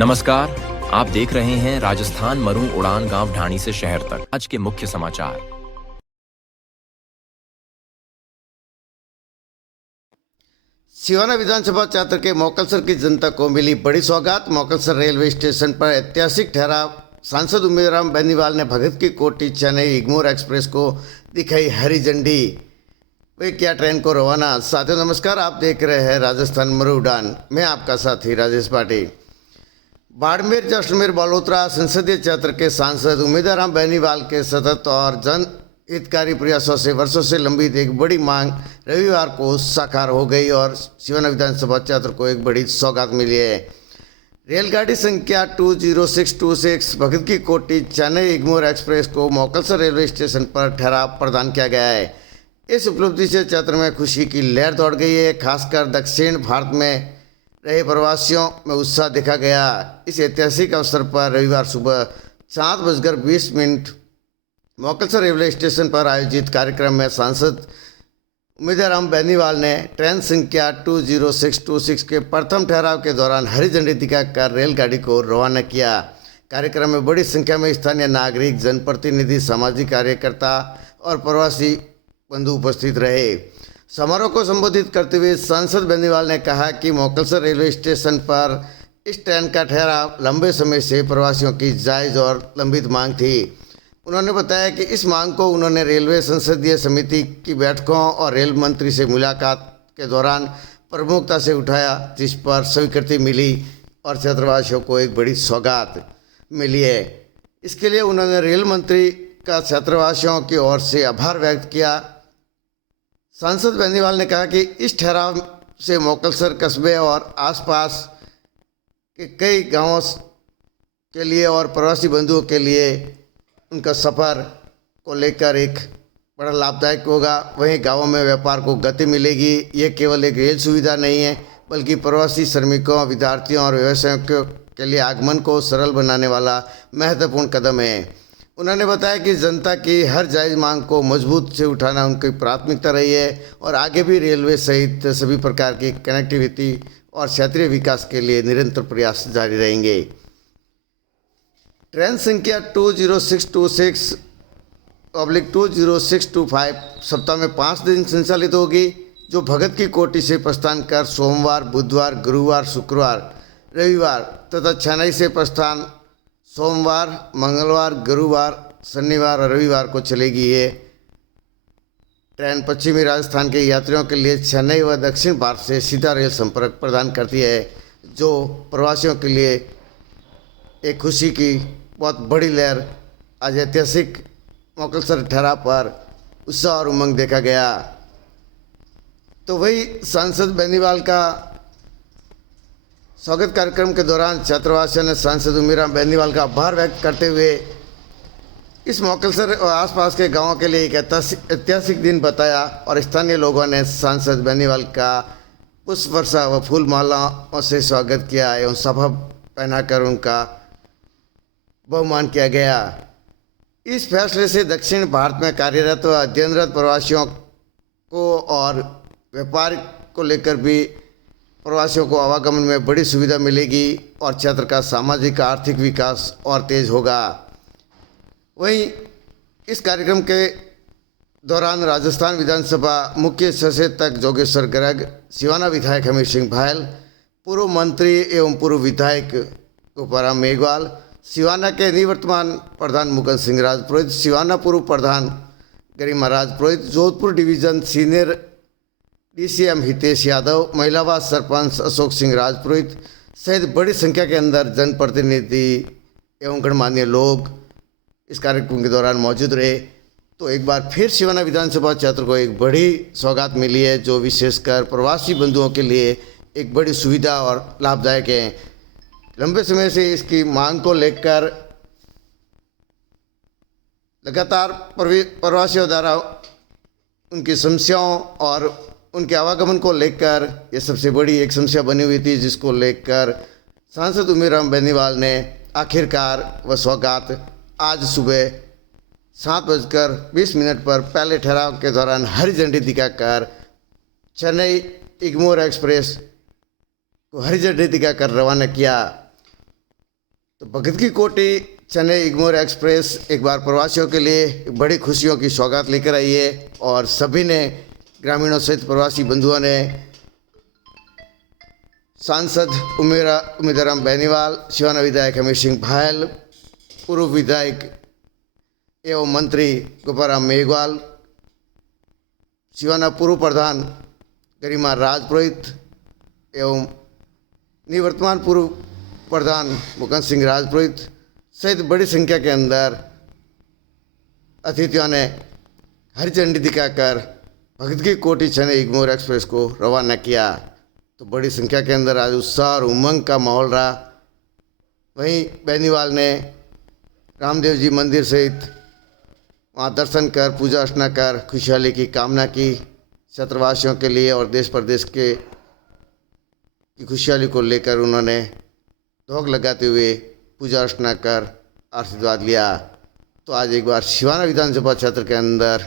नमस्कार, आप देख रहे हैं राजस्थान मरू उड़ान गांव ढाणी से शहर तक। आज के मुख्य समाचार। सिवाना विधानसभा क्षेत्र के मोकलसर की जनता को मिली बड़ी सौगात। मोकलसर रेलवे स्टेशन पर ऐतिहासिक ठहराव। सांसद उमेदराम बेनीवाल ने भगत की कोठी चेन्नई इग्मोर एक्सप्रेस को दिखाई हरी झंडी। वे क्या ट्रेन को रवाना। साथियों नमस्कार, आप देख रहे हैं राजस्थान मरू उड़ान। मैं आपका साथी राजेश पाटी। बाड़मेर जैसलमेर बालोतरा संसदीय क्षेत्र के सांसद उमेदराम बेनीवाल के सतत और जन हितकारी प्रयासों से वर्षों से लंबित एक बड़ी मांग रविवार को साकार हो गई और सिवाना विधानसभा क्षेत्र को एक बड़ी सौगात मिली है। रेलगाड़ी संख्या 20626 भगत की कोठी चेन्नई इग्मोर एक्सप्रेस को मोकलसर रेलवे स्टेशन पर ठहराव प्रदान किया गया है। इस उपलब्धि से क्षेत्र में खुशी की लहर दौड़ गई है। खासकर दक्षिण भारत में रहे प्रवासियों में उत्साह देखा गया। इस ऐतिहासिक अवसर पर रविवार सुबह 7:20 मोकलसर रेलवे स्टेशन पर आयोजित कार्यक्रम में सांसद उमेदराम बेनीवाल ने ट्रेन संख्या 20626 के प्रथम ठहराव के दौरान हरी झंडी दिखाकर रेलगाड़ी को रवाना किया। कार्यक्रम में बड़ी संख्या में स्थानीय नागरिक, जनप्रतिनिधि, सामाजिक कार्यकर्ता और प्रवासी बंधु उपस्थित रहे। समारोह को संबोधित करते हुए सांसद बेनीवाल ने कहा कि मोकलसर रेलवे स्टेशन पर इस ट्रेन का ठहराव लंबे समय से प्रवासियों की जायज़ और लंबित मांग थी। उन्होंने बताया कि इस मांग को उन्होंने रेलवे संसदीय समिति की बैठकों और रेल मंत्री से मुलाकात के दौरान प्रमुखता से उठाया, जिस पर स्वीकृति मिली और क्षेत्रवासियों को एक बड़ी सौगात मिली है। इसके लिए उन्होंने रेल मंत्री का क्षेत्रवासियों की ओर से आभार व्यक्त किया। सांसद बेनीवाल ने कहा कि इस ठहराव से मोकलसर कस्बे और आसपास के कई गांवों के लिए और प्रवासी बंधुओं के लिए उनका सफ़र को लेकर एक बड़ा लाभदायक होगा। वहीं गांवों में व्यापार को गति मिलेगी। ये केवल एक रेल सुविधा नहीं है, बल्कि प्रवासी श्रमिकों, विद्यार्थियों और व्यवसायियों के लिए आगमन को सरल बनाने वाला महत्वपूर्ण कदम है। उन्होंने बताया कि जनता की हर जायज़ मांग को मजबूत से उठाना उनकी प्राथमिकता रही है और आगे भी रेलवे सहित सभी प्रकार की कनेक्टिविटी और क्षेत्रीय विकास के लिए निरंतर प्रयास जारी रहेंगे। ट्रेन संख्या 20626/20625 सप्ताह में 5 दिन संचालित होगी, जो भगत की कोठी से प्रस्थान कर सोमवार, बुधवार, गुरुवार, शुक्रवार, रविवार तथा चेन्नई से प्रस्थान सोमवार, मंगलवार, गुरुवार, शनिवार और रविवार को चलेगी। ये ट्रेन पश्चिमी राजस्थान के यात्रियों के लिए चेन्नई व दक्षिण भारत से सीधा रेल संपर्क प्रदान करती है, जो प्रवासियों के लिए एक खुशी की बहुत बड़ी लहर। आज ऐतिहासिक मोकलसर ठहराव पर उत्साह और उमंग देखा गया। तो वही सांसद बेनीवाल का स्वागत कार्यक्रम के दौरान क्षेत्रवासियों ने सांसद उमेदराम बेनीवाल का आभार व्यक्त करते हुए इस मोकलसर और आसपास के गांवों के लिए एक ऐतिहासिक दिन बताया और स्थानीय लोगों ने सांसद बेनीवाल का पुष्प वर्षा व फूल मालाओं से स्वागत किया एवं सभा पहनाकर उनका बहुमान किया गया। इस फैसले से दक्षिण भारत में कार्यरत व अध्ययनरत प्रवासियों को और व्यापार को लेकर भी प्रवासियों को आवागमन में बड़ी सुविधा मिलेगी और क्षेत्र का सामाजिक आर्थिक विकास और तेज होगा। वहीं इस कार्यक्रम के दौरान राजस्थान विधानसभा मुख्य सचेतक जोगेश्वर गर्ग, सिवाना विधायक हमीर सिंह भायल, पूर्व मंत्री एवं पूर्व विधायक गोपाराम मेघवाल, सिवाना के निवर्तमान प्रधान मुकुंद सिंह राजपुरोहित, सिवाना पूर्व प्रधान Garima Rajpurohit, Jodhpur division senior DCM Hitesh Yadav, Mahilawad sarpanch Ashok Singh Rajpurohit सहित बड़ी संख्या के अंदर जनप्रतिनिधि एवं गणमान्य लोग इस कार्यक्रम के दौरान मौजूद रहे। तो एक बार फिर सिवाना विधानसभा क्षेत्र को एक बड़ी सौगात मिली है, जो विशेषकर प्रवासी बंधुओं के लिए एक बड़ी सुविधा और लाभदायक है। लंबे समय से इसकी मांग को लेकर लगातार प्रवासियों द्वारा उनकी समस्याओं और उनके आवागमन को लेकर ये सबसे बड़ी एक समस्या बनी हुई थी, जिसको लेकर सांसद उमेदराम बेनीवाल ने आखिरकार वह सौगात आज सुबह 7:20 पर पहले ठहराव के दौरान हरी झंडी दिखाकर चेन्नई इग्मोर एक्सप्रेस को हरी झंडी दिखाकर रवाना किया। तो भगत की कोठी चेन्नई इग्मोर एक्सप्रेस एक बार प्रवासियों के लिए एक बड़ी खुशियों की सौगात लेकर आई है और सभी ने, ग्रामीणों सहित प्रवासी बंधुओं ने, सांसद उमेदराम बेनीवाल, सिवाना विधायक हमीर सिंह भायल, पूर्व विधायक एवं मंत्री गोपाराम मेघवाल, सिवाना पूर्व प्रधान गरिमा राजपुरोहित एवं निवर्तमान पूर्व प्रधान मुकुंद सिंह राजपुरोहित सहित बड़ी संख्या के अंदर अतिथियों ने हरी झंडी दिखाकर भगत की कोठी चेन्नई इग्मोर एक्सप्रेस को रवाना किया। तो बड़ी संख्या के अंदर आज उत्साह और उमंग का माहौल रहा। वहीं बेनीवाल ने रामदेव जी मंदिर सहित वहाँ दर्शन कर, पूजा अर्चना कर खुशहाली की कामना की क्षेत्रवासियों के लिए और देश प्रदेश के की खुशहाली को लेकर उन्होंने धोख लगाते हुए पूजा अर्चना कर आशीर्वाद लिया। तो आज एक बार सिवाना विधानसभा क्षेत्र के अंदर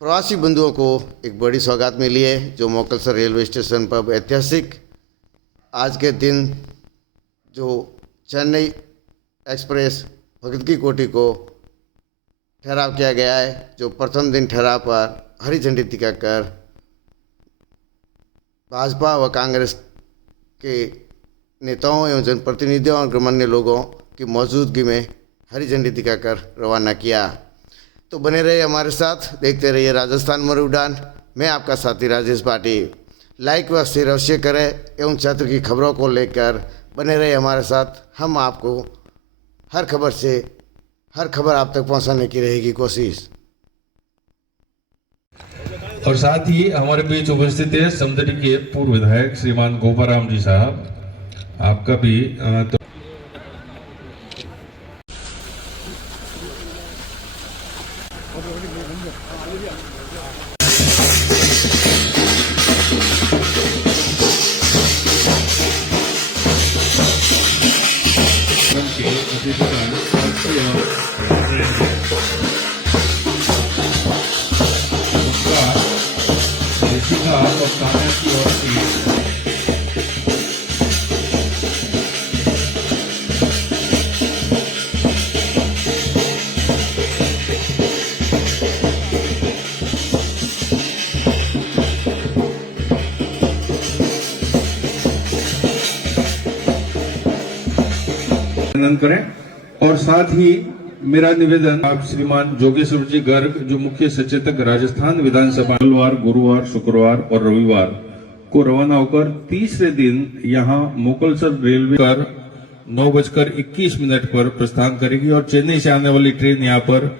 प्रवासी बंधुओं को एक बड़ी सौगात मिली है, जो मोकलसर रेलवे स्टेशन पर ऐतिहासिक आज के दिन जो चेन्नई एक्सप्रेस भगत की कोठी को ठहराव किया गया है, जो प्रथम दिन ठहराव पर हरी झंडी दिखाकर भाजपा व कांग्रेस के नेताओं एवं जनप्रतिनिधियों और गणमान्य लोगों की मौजूदगी में हरी झंडी दिखाकर रवाना किया। तो बने रहिए हमारे साथ, देखते रहिए राजस्थान मरू उड़ान। मैं आपका साथी राजेश पाटी। लाइक व शेयर अवश्य करें एवं क्षेत्र की खबरों को लेकर बने रहिए हमारे साथ। हम आपको हर खबर आप तक पहुंचाने की रहेगी कोशिश। और साथ ही हमारे बीच उपस्थित है समदड़ी के पूर्व विधायक श्रीमान गोपाराम जी साहब, आपका भी तो करें। और साथ ही मेरा निवेदन, आप श्रीमान जोगेश्वर जी गर्ग जो मुख्य सचेतक राजस्थान विधानसभा मंगलवार, गुरुवार, शुक्रवार और रविवार को रवाना होकर तीसरे दिन यहां मोकलसर रेलवे पर 9:21 पर प्रस्थान करेगी और चेन्नई से आने वाली ट्रेन यहां पर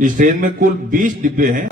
इस ट्रेन में कुल 20 डिब्बे हैं।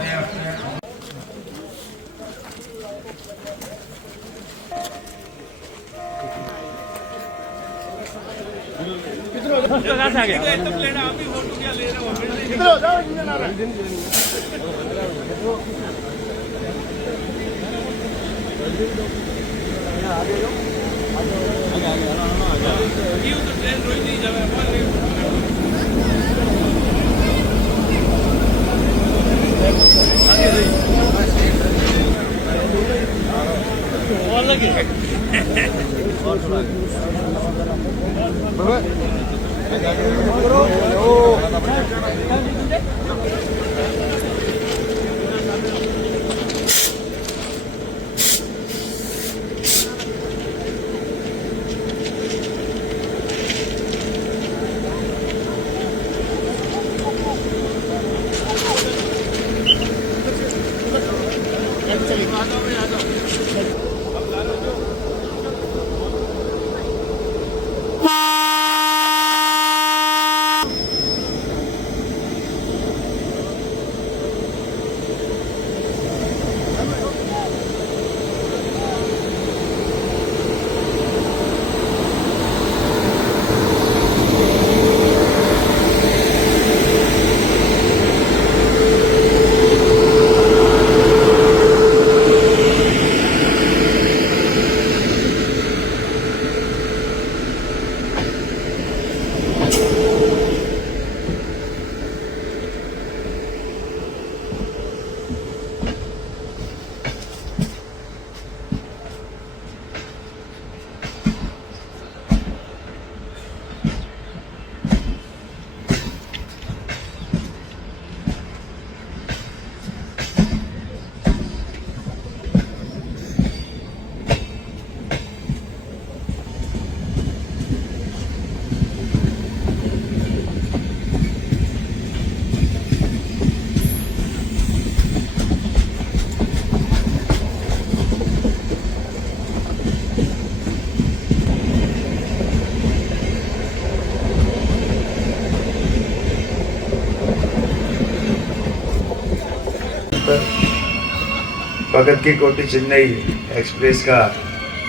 भगत की कोठी चेन्नई एक्सप्रेस का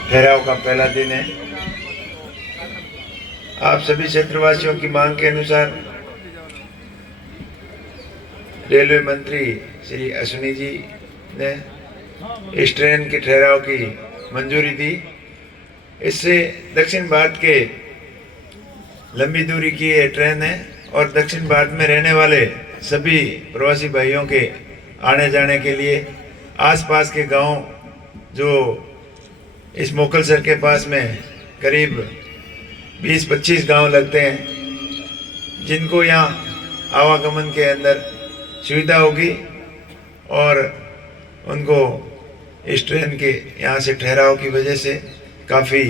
ठहराव का पहला दिन है। आप सभी क्षेत्रवासियों की मांग के अनुसार रेलवे मंत्री श्री अश्विनी जी ने इस ट्रेन के ठहराव की मंजूरी दी। इससे दक्षिण भारत के लंबी दूरी की ये ट्रेन है और दक्षिण भारत में रहने वाले सभी प्रवासी भाइयों के आने जाने के लिए आसपास के गांव जो इस मोकलसर के पास में करीब 20-25 गांव लगते हैं, जिनको यहाँ आवागमन के अंदर सुविधा होगी और उनको इस ट्रेन के यहाँ से ठहराव की वजह से काफ़ी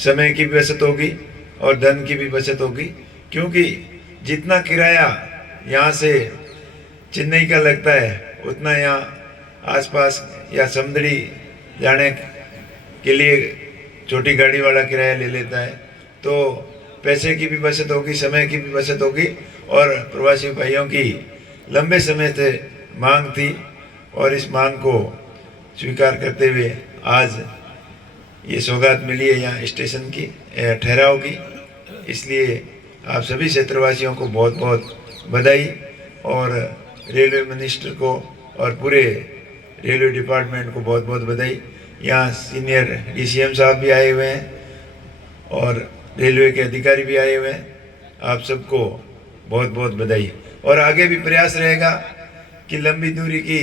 समय की भी बचत होगी और धन की भी बचत होगी, क्योंकि जितना किराया यहाँ से चेन्नई का लगता है उतना यहाँ आसपास या समदड़ी जाने के लिए छोटी गाड़ी वाला किराया ले लेता है। तो पैसे की भी बचत होगी, समय की भी बचत होगी और प्रवासी भाइयों की लंबे समय से मांग थी और इस मांग को स्वीकार करते हुए आज ये सौगात मिली है यहाँ स्टेशन की ठहराव की। इसलिए आप सभी क्षेत्रवासियों को बहुत बहुत बधाई और रेलवे मिनिस्टर को और पूरे रेलवे डिपार्टमेंट को बहुत बहुत बधाई। यहाँ सीनियर डीसीएम साहब भी आए हुए हैं और रेलवे के अधिकारी भी आए हुए हैं। आप सबको बहुत बहुत बधाई और आगे भी प्रयास रहेगा कि लंबी दूरी की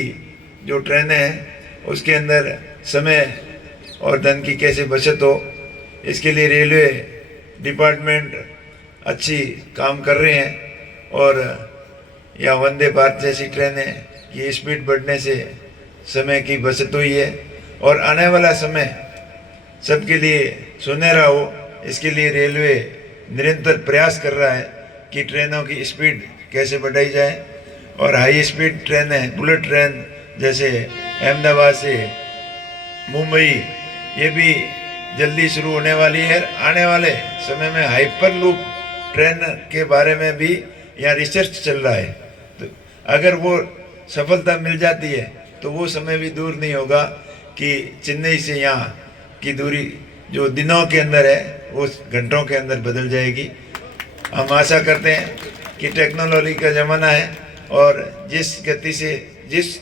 जो ट्रेनें हैं उसके अंदर समय और धन की कैसे बचत हो, इसके लिए रेलवे डिपार्टमेंट अच्छी काम कर रहे हैं। और या वंदे भारत जैसी ट्रेनें की स्पीड बढ़ने से समय की बचत हुई है और आने वाला समय सबके लिए सुनहरा हो, इसके लिए रेलवे निरंतर प्रयास कर रहा है कि ट्रेनों की स्पीड कैसे बढ़ाई जाए और हाई स्पीड ट्रेनें, बुलेट ट्रेन जैसे अहमदाबाद से मुंबई, ये भी जल्दी शुरू होने वाली है। आने वाले समय में हाइपर लूप ट्रेन के बारे में भी यहाँ रिसर्च चल रहा है। तो अगर वो सफलता मिल जाती है तो वो समय भी दूर नहीं होगा कि चेन्नई से यहाँ की दूरी जो दिनों के अंदर है वो घंटों के अंदर बदल जाएगी। हम आशा करते हैं कि टेक्नोलॉजी का ज़माना है और जिस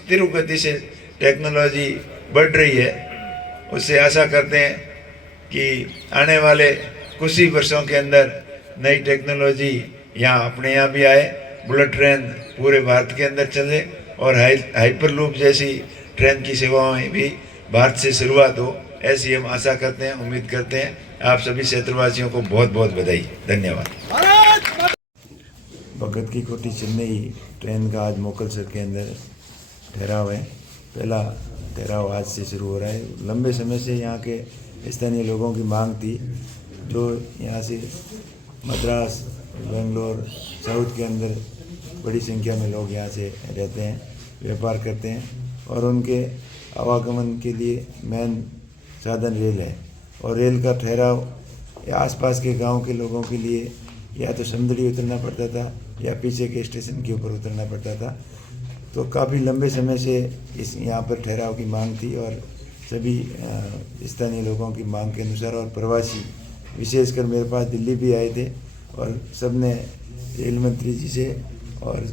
तीव्र गति से टेक्नोलॉजी बढ़ रही है उससे आशा करते हैं कि आने वाले कुछ ही वर्षों के अंदर नई टेक्नोलॉजी यहाँ अपने यहाँ भी आए, बुलेट ट्रेन पूरे भारत के अंदर चले और हाइपर लूप जैसी ट्रेन की सेवाएं भी भारत से शुरुआत हो, ऐसी हम आशा करते हैं, उम्मीद करते हैं। आप सभी क्षेत्रवासियों को बहुत बहुत बधाई, धन्यवाद। भगत की कोठी चेन्नई ट्रेन का आज मोकलसर के अंदर ठहराव है। पहला ठहराव आज से शुरू हो रहा है। लंबे समय से यहाँ के स्थानीय लोगों की मांग थी, जो यहाँ से मद्रास, बेंगलोर, साउथ के अंदर बड़ी संख्या में लोग यहाँ से रहते हैं, व्यापार करते हैं और उनके आवागमन के लिए मेन साधन रेल है। और रेल का ठहराव या आसपास के गांव के लोगों के लिए या तो समदड़ी उतरना पड़ता था या पीछे के स्टेशन के ऊपर उतरना पड़ता था। तो काफ़ी लंबे समय से इस यहाँ पर ठहराव की मांग थी और सभी स्थानीय लोगों की मांग के अनुसार और प्रवासी विशेषकर मेरे पास दिल्ली भी आए थे और सब ने रेल मंत्री जी से और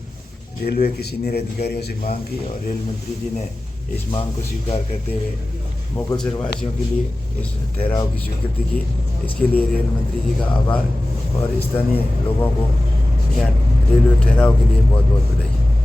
रेलवे के सीनियर अधिकारियों से मांग की और रेल मंत्री जी ने इस मांग को स्वीकार करते हुए मोकलसर वासियों के लिए इस ठहराव की स्वीकृति की। इसके लिए रेल मंत्री जी का आभार और स्थानीय लोगों को यहाँ रेलवे ठहराव के लिए बहुत बहुत बधाई।